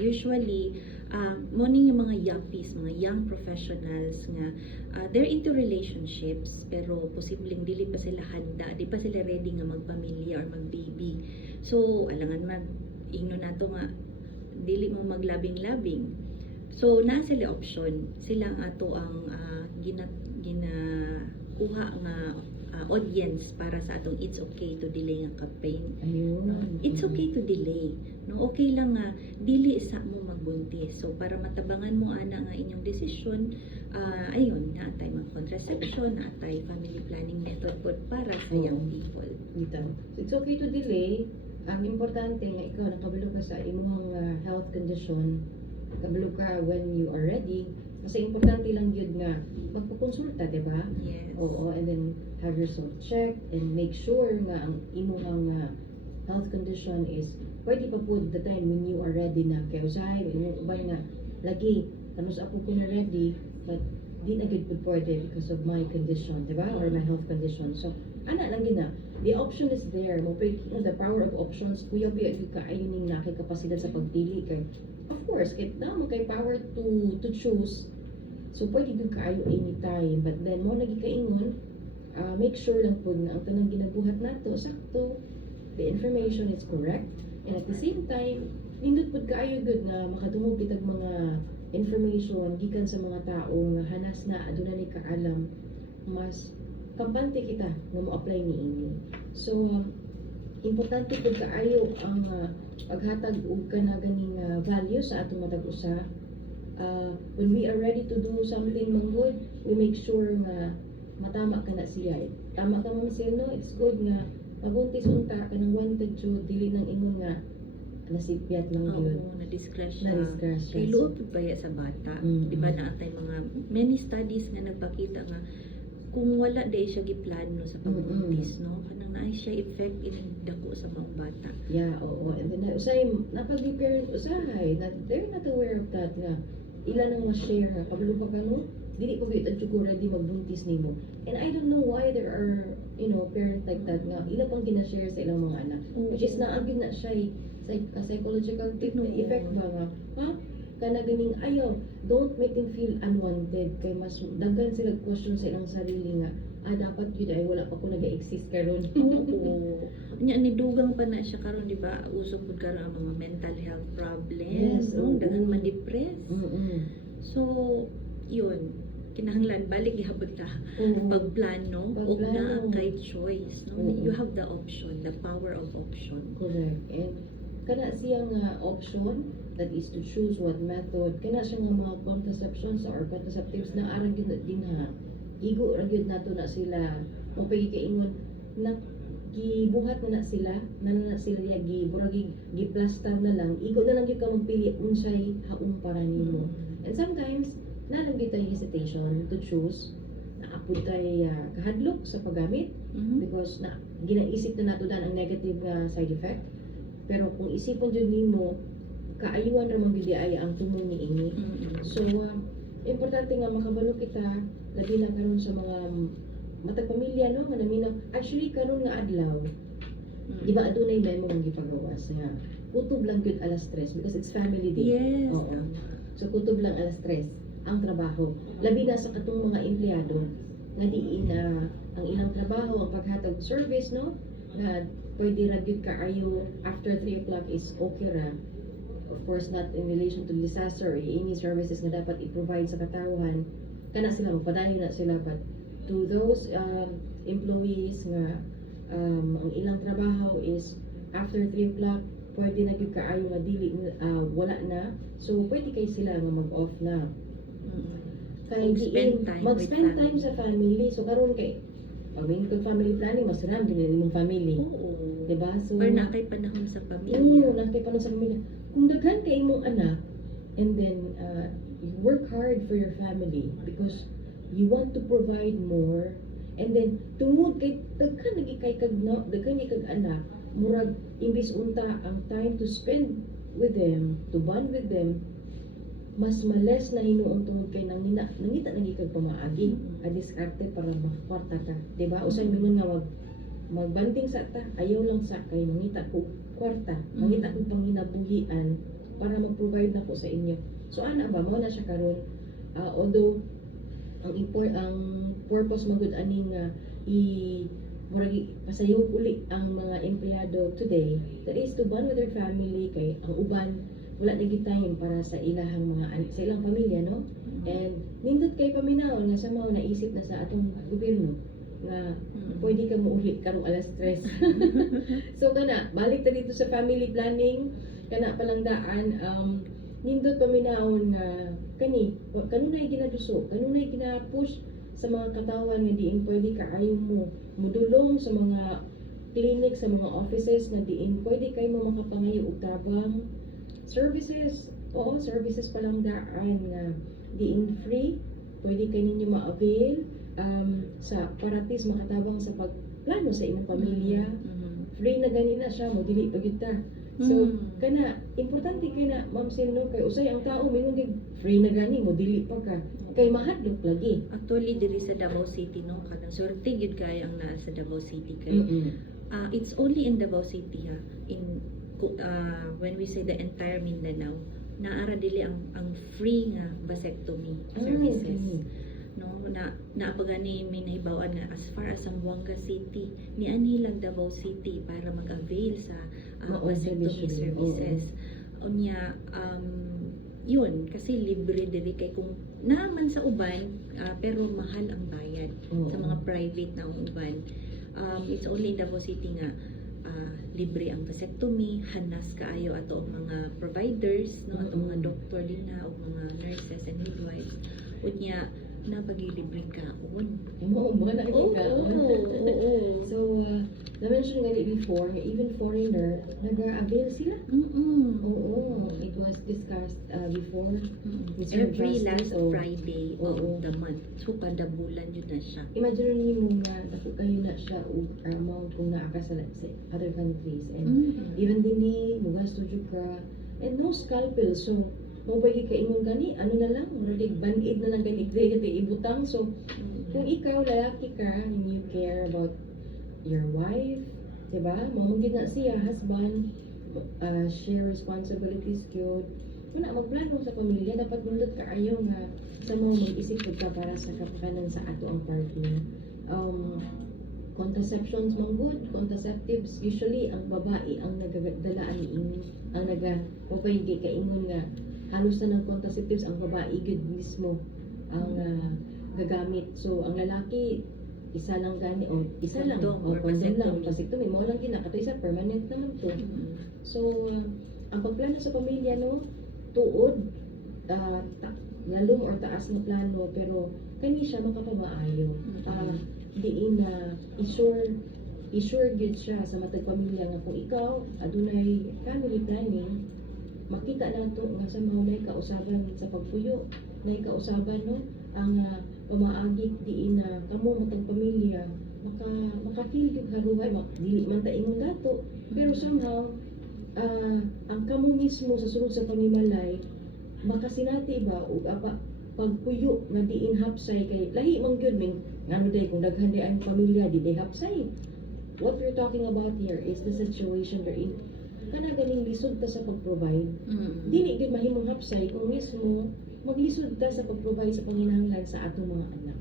Usually morning yung mga yuppies, mga young professionals nga they're into relationships pero posibleng dili pa sila handa, di pa sila ready nga magpamilya or magbaby. So alangan ingno nato nga dili mo maglabing-labing. So na sila option, sila ang ato ang ginakuha nga audience para sa atong It's Okay to Delay nga campaign. Ayun. It's okay to delay. No, okay lang nga dili sa mo magbuntis. So para matabangan mo ana nga inyong desisyon, ayun, naatay mga contraception, naatay family planning method pod para sa young people. Dito. It's okay to delay. Ang importante nga ikaw nakabalo ka sa imong health condition, kabalo ka when you are ready. Kasi importante lang yun nga magpakonsulta, di ba? Yes. Oo, and then have yourself checked and make sure nga ang imong health condition is pwede pa po the time when you are ready na. Kaya usahay, imong ubay na lagi, kanus ako ko na ready, but di na good po pwede because of my condition, di ba? Or my health condition. So, ana lang gina. The option is there. Mo the power of options. Kuya biya ka ayuning na kay kapasidad sa pagpili kay. Of course, kay na mo kay power to choose. So pwede gyud kaayo anytime, but then mo lagi kaingon, make sure lang po na ang tanang ginabuhat nato sakto, the information is correct, and at the same time, nindot pud kaayo gud na makadungog kitag mga information gikan sa mga tao nga hanas na aduna ni kaalam, mas kampante kita nga mo-apply niini. So importante pud kaayo ang paghatag og kana ganing value sa atong matag usa. When we are ready to do something good, we make sure na matama ka na siya. Tama ka mo siya, no? It's good nga mabuntis unta ka ng wanted to dili ng ingon nga nasipyat lang yun. Oo, na-discretion. Na-discretion. Kay luob pud baya sa bata. Mm. Di ba naatay mga many studies nga nagpakita nga kung wala day siya giplano sa pagbuntis, no? Kanang naay siya effect in dako sa mga bata. Yeah, oo. And then usay napag-parent usahay na they're not aware of that nga ilan ang ma-share nga kabalo pa kano dili pa gyud at ready magbuntis nimo. And I don't know why there are, parents like that nga ila pang gina-share sa ilang mga anak. Which is naagid na siya psychological effect ba nga, ha? Kana ganing ayaw, don't make them feel unwanted kay mas daghan sila question sa ilang sarili nga dapat yun ay wala pa ko nag-exist karon. Oo. Nya ni dugang pa na siya karon, di ba? Uso pud karon ang mga mental health problems, Yes, no? oo. Daghan ma-depress. So, yun, kinahanglan balik gihapon ta pagplano og na kay choice, no? Oo. You have the option, the power of option. Correct. And kana siyang option that is to choose what method, kana siya nga mga contraceptions or contraceptives na aran gyud na dinha. Igo ra gyud nato na sila. O pagikaingon na gibuhat na sila, na sila gi-plaster na lang. Igo na lang gyud ka magpili unsay haung para nimo. And sometimes nalang gyud tay hesitation to choose. Naapod tay kahadlok sa paggamit because na ginaisip na nato dan ang negative side effect. Pero kung isipon jud nimo, kaayuan ra man gyud ay ang tumong niini. So importante nga makabalo kita labi na karon sa mga matag pamilya, no, nga naminaw. Actually karon nga adlaw, di ba adunay memo ang gipagawas nga kutob lang gyud alas 3 because it's family day. Yes. Oo. So kutob lang alas 3 ang trabaho. Labi na sa katong mga empleyado nga diin ang ilang trabaho ang paghatag service, no, na pwede ra gyud kaayo after 3 o'clock is okay ra. Of course, not in relation to disaster or any services na dapat i-provide sa katawhan. Kana sila, magpadayon na sila. But to those employees nga ang ilang trabaho is after 3 o'clock, pwede na gyud kaayo nga dili wala na. So, pwede kay sila nga mag-off na. Kay mag-spend time sa family. So, karon kay pag-win ko family planning, mas ram din imong family. Oo. Diba? So, Or na kay panahon sa pamilya. oo, nakay pa sa pamilya. Kung daghan kay imong anak, and then you work hard for your family because you want to provide more, and then tungod kay daghan lagi kay daghan kay kag anak, murag imbis unta ang time to spend with them, to bond with them, mas males na hinuon tungod kay nangita lagi kag pamaagi, diskarte para makakwarta ka, diba? Usay mingon nga magbanding sa ta, ayaw lang sa kay mangita ko kwarta, mangita ko panginabuhian para mag-provide na ko sa inyo. So ana ba mo na siya karon, although ang purpose magud aning murag pasayaw uli ang mga empleyado today, that is to bond with their family kay ang uban wala na gyud time para sa ilahang sa ilang pamilya, no? And nindot kay paminaw nga sa mao naisip na sa atong gobyerno nga pwede ka muuli karong alas 3. So kana balik ta dito sa family planning kana palandaan nindot paminawon nga kanunay ginaduso, kanunay gina-push sa mga katawan nga diin pwede kaayo mo mudulong sa mga clinic, sa mga offices nga diin pwede kay mo makapangayo og tabang services. Oo, services palandaan nga diin free pwede kay ninyo ma-avail sa paratis makatabang sa pagplano sa imong pamilya. Free na gani na siya mo dili pa gyud ta. So kana importante kay na Ma'am Sil, no, kay usay ang tao mingon gid free na gani mo dili pa ka kay mahadlok lagi. Actually diri sa Davao City, no, kanang swerte gyud kay ang naa sa Davao City kay it's only in Davao City ha, in when we say the entire Mindanao, naara dili ang free nga vasectomy services. Okay. No, naapagani may nahibawan nga as far as Zamboanga City niani lang Davao City para mag-avail sa vasectomy services. Unya yun kasi libre diri kay kung naman sa uban pero mahal ang bayad sa mga private na uban. It's only in Davao City nga libre ang vasectomy, hanas kaayo ato ang mga providers, no, ato mga doktor din na o mga nurses and midwives. Unya na pagilibre kaon. Mo ba na Oo. So na-mention nga before, even foreigner nag-avail sila. Oo, it was discussed before. Mr. Every Justice, last Friday of the month. So kada bulan yun na siya. Imagine niyo nga dako kayo na siya og amount kung naa ka sa other countries and even din ni mugasto jud ka and no scalpel, so mo pwede ka ingon gani ano na lang murag band-aid na lang gani kay ibutang. So kung ikaw lalaki ka and you care about your wife, diba? Mamugid na siya, husband, share responsibilities gyud. Wala magplano sa pamilya, dapat nindot ka ayo nga sa mo mag-isip jud ka para sa kapakanan sa ato ang partner. Contraceptions man good, contraceptives usually ang babae ang nagadala ani ang pwede ka ingon nga halos na ng contraceptives ang babae gud mismo ang gagamit. So ang lalaki isa lang gani o isa lang o condom lang vasectomy mo lang kinakato isa permanent naman to. So ang pagplano sa pamilya, no, tuod lalom or taas na plano pero kani siya makapamaayo. Diin na i-sure gyud siya sa matag pamilya nga kung ikaw adunay family planning makita nato nga sa mga kausaban sa pagpuyo, kausaban, no, ang pamaagi diin na kamo matag pamilya maka-feel yung haruhay, dili man ta ingon dato pero somehow ang kamo mismo sa sulod sa panimalay makasinati ba og pagpuyo nga diin hapsay kay lahi man gyud ming ngano day kung daghan di ang pamilya di hapsay. What we're talking about here is the situation we're in. Kana ganing lisod ta sa pag-provide. Dili gyud mahimong hapsay kung mismo maglisod ta sa pag-provide sa panginahanglan sa atong mga anak.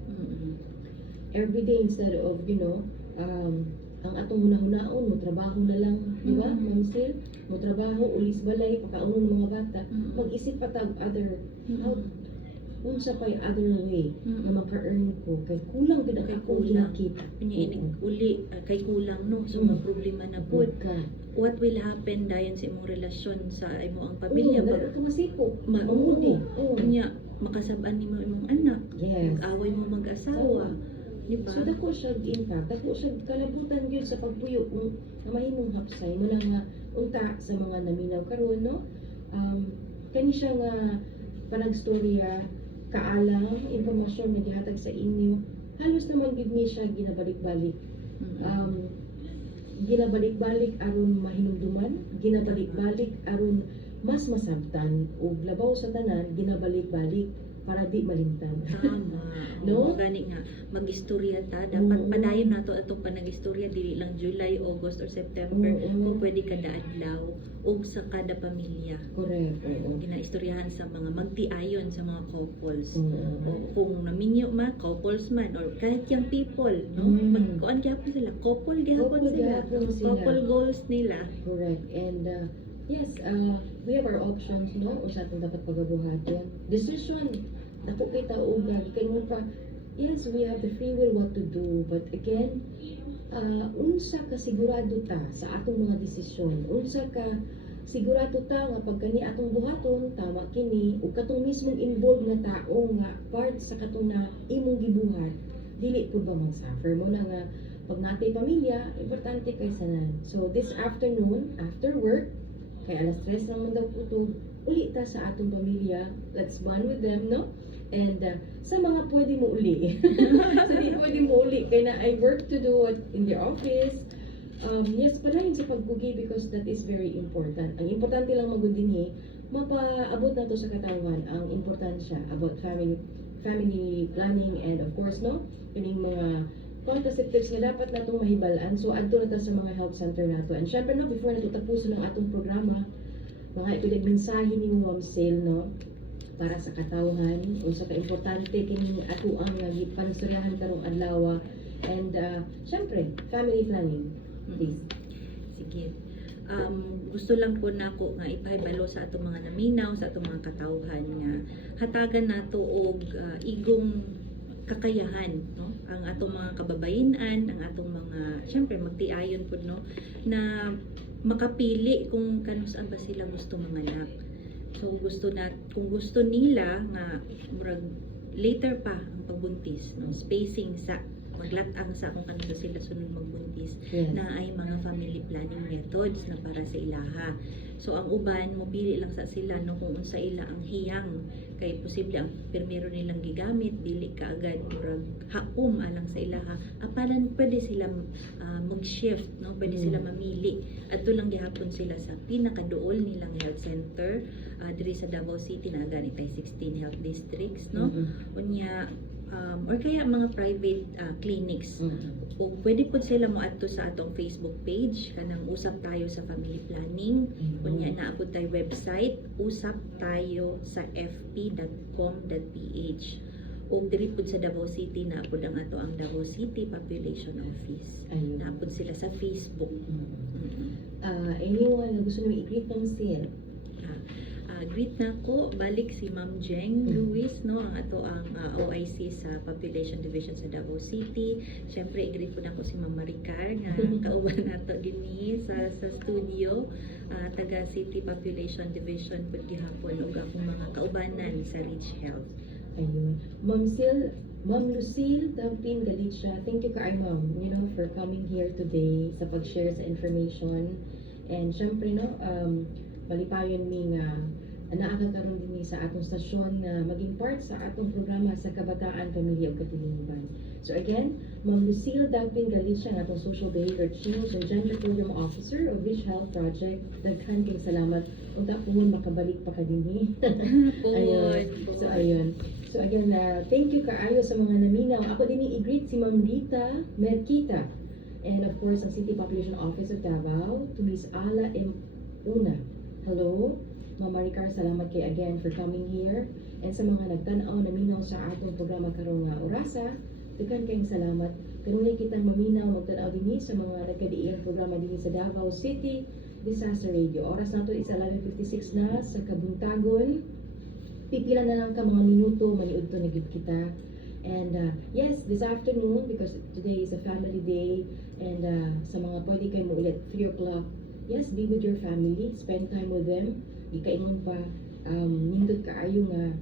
Every day instead of, ang atong hunahunahon mo trabaho na lang, di ba? Ma'am Sil, mo trabaho ulis balay pakaunon ng mga bata. Mag-isip pa tag other how unsa pay other way na maka-earn ko kay kulang gid ako kinakita. Uli kay kulang, no, so problema na pud. What will happen dayon sa imong relasyon sa imo ang pamilya pag masiko maudi nya makasab-an nimo imong anak, mag-away mo mag-asawa, di ba? So dako siya impact, dako siya kalabutan gyud sa pagpuyo kung mahimong hapsay mo lang nga unta sa mga naminaw karon, no. Kani siya nga panagstorya kaalam impormasyon nga gihatag sa inyo halos naman gid ni siya ginabalik-balik. Ginabalik-balik aron mahinumduman, ginabalik-balik aron mas masabtan ug labaw sa tanan ginabalik-balik para di malimtan. Tama. No? Gani nga mag-istorya ta, dapat padayon nato atong panag-istorya dili lang July, August or September, kung pwede kada adlaw ug sa kada pamilya. Correct. Ginaistoryahan sa mga magtiayon sa mga couples. O kung naminyo couples man or kahit young people, no? Magkuan gyapon sila, couple gyapon sila. Couple goals nila. Correct. And yes, we have our options, no? Usa itong dapat pagabuhaton. Decision, dako kay taog, kay mo pa, yes, we have the free will what to do, but again, unsa ka sigurado ta sa atong mga desisyon? Unsa ka sigurado ta nga pag kani atong buhaton tama kini ug katong mismong involved nga tao nga part sa katong na imong gibuhat dili pud ba man suffer mo na nga pag natay pamilya importante kay sanan. So this afternoon after work kay alas 3 lang man daw utog uli ta sa atong pamilya, let's bond with them, no? And sa mga pwede mo uli sa di pwede mo uli kay na I work to do it in the office. Yes, palahin sa pagbugi because that is very important. Ang importante lang magundinhi, mapaabot na to sa katawan ang importansya about family planning and of course, no, kining mga contraceptives nga dapat natong mahibalaan. So, adto na ta sa mga health center nato. And syempre, no, before nato tapusin ang atong programa, mga ipinagmensahe ni Ma'am Sale, no, para sa katawhan, unsa ka importante kining ato ang gipansuryahan karong adlaw. And syempre, family planning. Please. Sige. Gusto lang po nako nga ipahibalo sa atong mga naminaw, sa atong mga katawhan nga hatagan nato og igong kakayahan, no? Ang atong mga kababayenan, ang atong mga syempre magtiayon pud, no, na makapili kung kanus-an ba sila gusto manganak. So kung gusto nila nga murag later pa ang pagbuntis, no, spacing sa maglatang sa kung kanus sila sunod magbuntis, Yes. na ay mga family planning methods na para sa ilaha. So ang uban mopili lang sa sila no kung unsa ila ang hiyang kay posible ang permero nilang gigamit dili kaagad murag haom alang sa ilaha. Apalan pwede sila mag-shift, no, pwede sila mamili. Adto lang gihapon sila sa pinakaduol nilang health center diri sa Davao City na gani tay 16 health districts, no. Unya or kaya mga private clinics. O pwede po sila mo adto sa atong Facebook page kanang Usap Tayo sa Family Planning. Unya naa pud tay website usap tayo sa fp.com.ph. O diri pud sa Davao City naa pud ang ato ang Davao City Population Office. Ayun. Naa pud sila sa Facebook. Anyone na gusto nyo i-greet ng Sale? Greet na ko balik si Ma'am Jeng Luis, no, ang ato ang OIC sa Population Division sa Davao City. Syempre i-greet po na ko si Ma'am Maricar nga kauban nato dinhi sa studio, taga City Population Division pud gihapon ug akong mga kaubanan sa Rich Health. Ayun. Ma'am Lucille Tampin Galicia, thank you kay Ma'am, you know, for coming here today sa pag-share sa information. And syempre, no, malipayon mi nga naakakaroon din sa atong stasyon na maging part sa atong programa sa kabataan, pamilya ug katilinugan. So again, Ma'am Lucille Tampin Galicia, ang atong Social Behavior Change and Gender Program Officer of Rich Health Project. Daghan kay salamat ug tapon makabalik pa ka dinhi. Ayun. So ayun. So again, thank you kaayo sa mga naminaw. Ako din i-greet si Ma'am Rita Merquita. And of course, ang City Population Office of Davao, to Miss Ala M. Una. Hello, Ma'am Maricar, salamat kay again for coming here. And sa mga nagtanaw naminaw sa atong programa karong orasa, daghan kayong salamat. Kanunay kitang maminaw magtanaw dinhi sa mga nagkadiiyang programa dinhi sa Davao City Disaster Radio. Oras nato is 11:56 na sa kabuntagon. Pipila na lang ka mga minuto, maniud to na gid kita. And yes, this afternoon, because today is a family day, and sa mga pwede kayo mo ulit, 3 o'clock, yes, be with your family, spend time with them. Di kaingon pa, nindot kaayo nga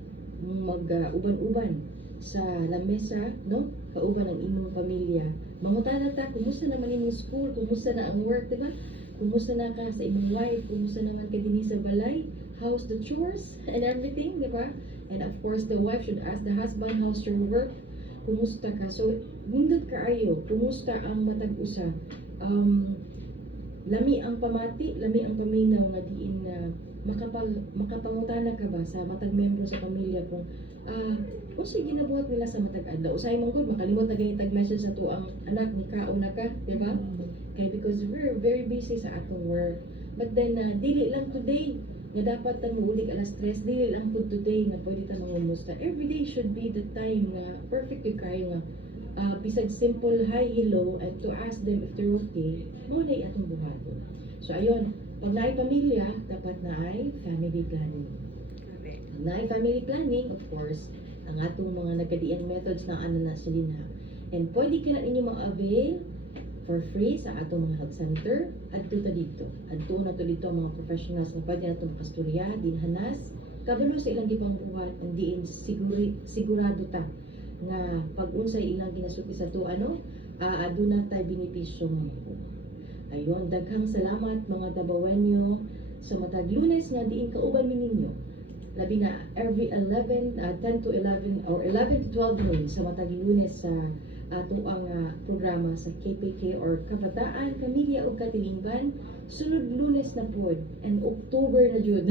mag-uban-uban sa lamesa, no? Kauban ang imong pamilya. Mangutana ta, kumusta naman imong school, kumusta na ang work, diba? Kumusta na ka sa imong wife, kumusta naman ka dinhi sa balay, how's the chores and everything, diba? And of course, the wife should ask the husband, how's your work? Kumusta ka? So, nindot kaayo, kumusta ang matag usa? Lami ang pamati, lami ang paminaw nga diin na makapangutana ka ba sa matag membro sa pamilya kung kung sige ginabuhat nila sa matag adlaw. Usay mong gud makalimot na ganitag message sa tuang anak ni kaon na ka, di ba? Kay because we're very busy sa atong work. But then dili lang today nga dapat ta muulig alas 3, dili lang pud today nga pwede ta mangumusta. Every day should be the time nga perfect yung kayo nga bisag simple hi, hello, and to ask them if they're okay, mo na atong buhaton. So ayun, Pag naay pamilya, dapat naay family planning. Correct. Pag naay family planning, of course, ang atong mga nagkadian methods na ano na sila na. And pwede ka na ninyo ma-avail for free sa atong mga health center at tuto dito. Adto na to dito ang mga professionals na pwede na ito makasturya, dinhanas, kabalo sa ilang gipangbuhat, and diin sigurado ta nga pag unsay ilang ginasuti sa to aduna tay benepisyo nga makuha. Ayon, daghang salamat mga Dabawenyo sa matag Lunes nga diin kauban mi ninyo. Labi na every 10 to 11 or 11 to 12 noon sa matag Lunes sa ato ang programa sa KPK or Kabataan, Pamilya ug Katilingban. Sunod Lunes na pod and October na jud.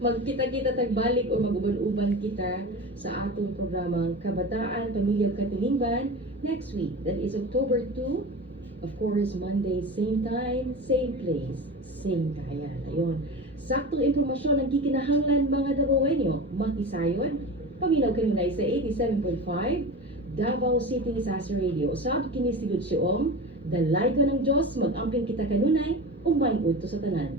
Magkita-kita tagbalik o mag-uban-uban kita sa atong programang Kabataan, Pamilya ug Katilingban next week. That is October 2. Of course, Monday, same time, same place, same kayan. Ayun. Saktong impormasyon ang kikinahanglan mga Dabawenyo. Makisayon, paminaw kanunay sa 87.5 Davao City sa Radio. Usab kini silud si Om, dalay ko ng Diyos, mag-amping kita kanunay, umayod to sa tanan.